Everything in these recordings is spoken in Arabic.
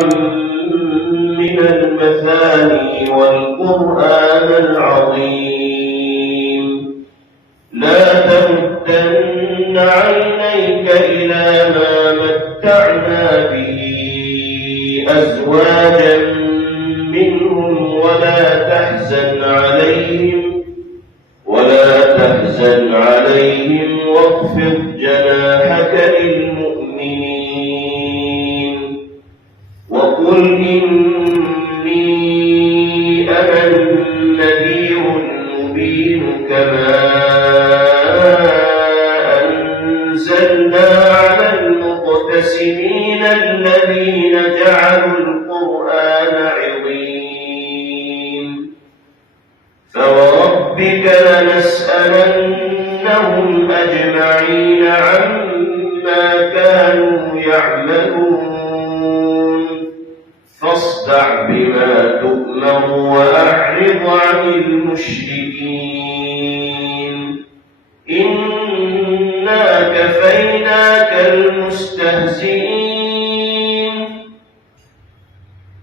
سبعا من المثاني والقرآن العظيم لا تمدن عينيك إلى ما متعنا به أزواجا منهم ولا تحزن عليهم واخفض جناحك للمؤمنين وقل إني أنا النذير المبين كما أنزلنا على المقتسمين الذين جعلوا القرآن عضين فوربك لنسألنهم أجمعين عما كانوا يعملون فاصدع بما تؤمر وأعرض عن المشركين إنا كفيناك المستهزئين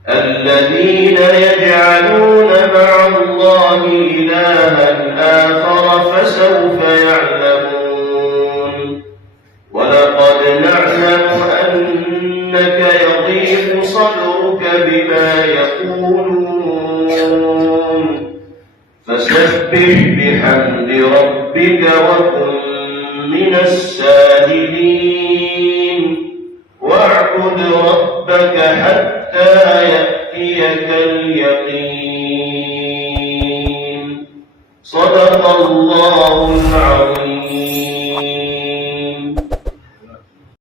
الذين يجعلون مع الله إلها آخر فسوف يعلمون ولقد نعلم أنك يضيق صدرك بما يقولون فسبح بحمد ربك وكن من الساجدين